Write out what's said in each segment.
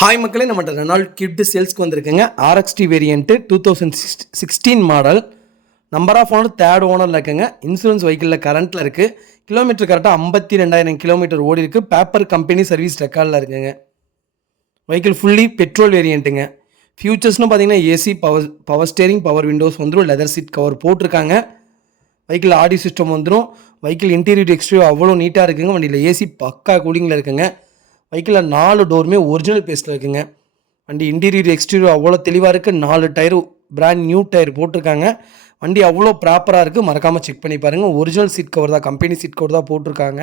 Hi மக்களே, நம்மகிட்ட Reynold kit சேல்ஸ்க்கு வந்திருக்குங்க. RXT variant 2016 model. Number of owner third ஓனரில் இருக்குங்க. இன்சூரன்ஸ் வெஹிக்கிளில் கரண்ட்டில் இருக்குது. கிலோமீட்டர் கரெக்டாக 52,000 கிலோமீட்டர் ஓடி இருக்குது. பேப்பர் கம்பெனி சர்வீஸ் ரெக்கார்டில் இருக்குங்க. வெஹிக்கிள் ஃபுல்லி பெட்ரோல் வேரியண்ட்டுங்க. ஃபியூச்சர்ஸ்னு பார்த்தீங்கன்னா AC, power steering, power windows வந்துடும். லெதர் சீட் கவர் போட்டிருக்காங்க. வெஹிக்கிள் ஆடியோ சிஸ்டம் வந்துடும். வெஹிக்கிள் இன்டீரியர் எக்ஸ்டீரியர் அவ்வளோ நீட்டாக இருக்குங்க. வண்டியில் ஏசி பக்கா கூலிங்கில் இருக்குங்க. வெஹிக்கிளில் 4 டோருமே ஒரிஜினல் பேஸில் இருக்குங்க. வண்டி இன்டீரியர் எக்ஸ்டீரியர் அவ்வளோ தெளிவாக இருக்குது. 4 டயரு பிராண்ட் நியூ டயர் போட்டிருக்காங்க. வண்டி அவ்வளோ ப்ராப்பராக இருக்குது. மறக்காமல் செக் பண்ணி பாருங்கள். ஒரிஜினல் சீட் கவர் தான், கம்பெனி சீட் கவர் தான் போட்டிருக்காங்க.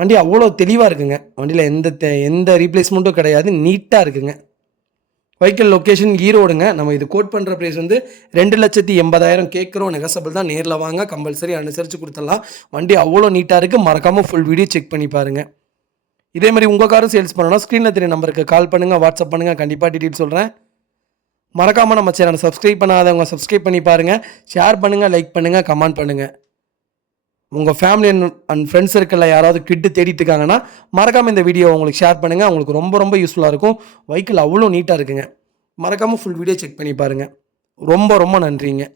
வண்டி அவ்வளோ தெளிவாக இருக்குங்க. வண்டியில் எந்த ரீப்ளேஸ்மெண்ட்டும் கிடையாது. நீட்டாக இருக்குங்க. வெஹிக்கிள் லொக்கேஷன் ஈரோடுங்க. நம்ம இது கோட் பண்ணுற ப்ரைஸ் வந்து 2,80,000 கேட்குறோம். நெகசபிள் தான். நேரில் வாங்க, கம்பல்சரி அனுசரித்து கொடுத்துடலாம். வண்டி அவ்வளோ நீட்டாக இருக்குது. மறக்காமல் ஃபுல் வீடியோ செக் பண்ணி பாருங்கள். இதே மாதிரி உங்கள் காரும் சேல்ஸ் பண்ணணும்னா ஸ்க்ரீனில் தெரிய நம்பருக்கு கால் பண்ணுங்கள், வாட்ஸ்அப் பண்ணுங்கள். கண்டிப்பாக டீட்டெயில் சொல்கிறேன். மறக்காமல் நம்ம சேனலை சப்ஸ்கிரைப் பண்ணாதவங்க சப்ஸ்கிரைப் பண்ணி பாருங்கள். ஷேர் பண்ணுங்கள், லைக் பண்ணுங்கள், கமெண்ட் பண்ணுங்கள். உங்கள் ஃபேமிலி அண்ட் ஃப்ரெண்ட்ஸ் சர்க்கிளில் யாராவது கிட்டு தேடிட்டு இருக்காங்கன்னா மறக்காமல் இந்த வீடியோ உங்களுக்கு ஷேர் பண்ணுங்கள். அவங்களுக்கு ரொம்ப ரொம்ப யூஸ்ஃபுல்லாக இருக்கும். வெஹிக்கிள் அவ்வளோ நீட்டாக இருக்குங்க. மறக்காமல் ஃபுல் வீடியோ செக் பண்ணி பாருங்கள். ரொம்ப ரொம்ப நன்றிங்க.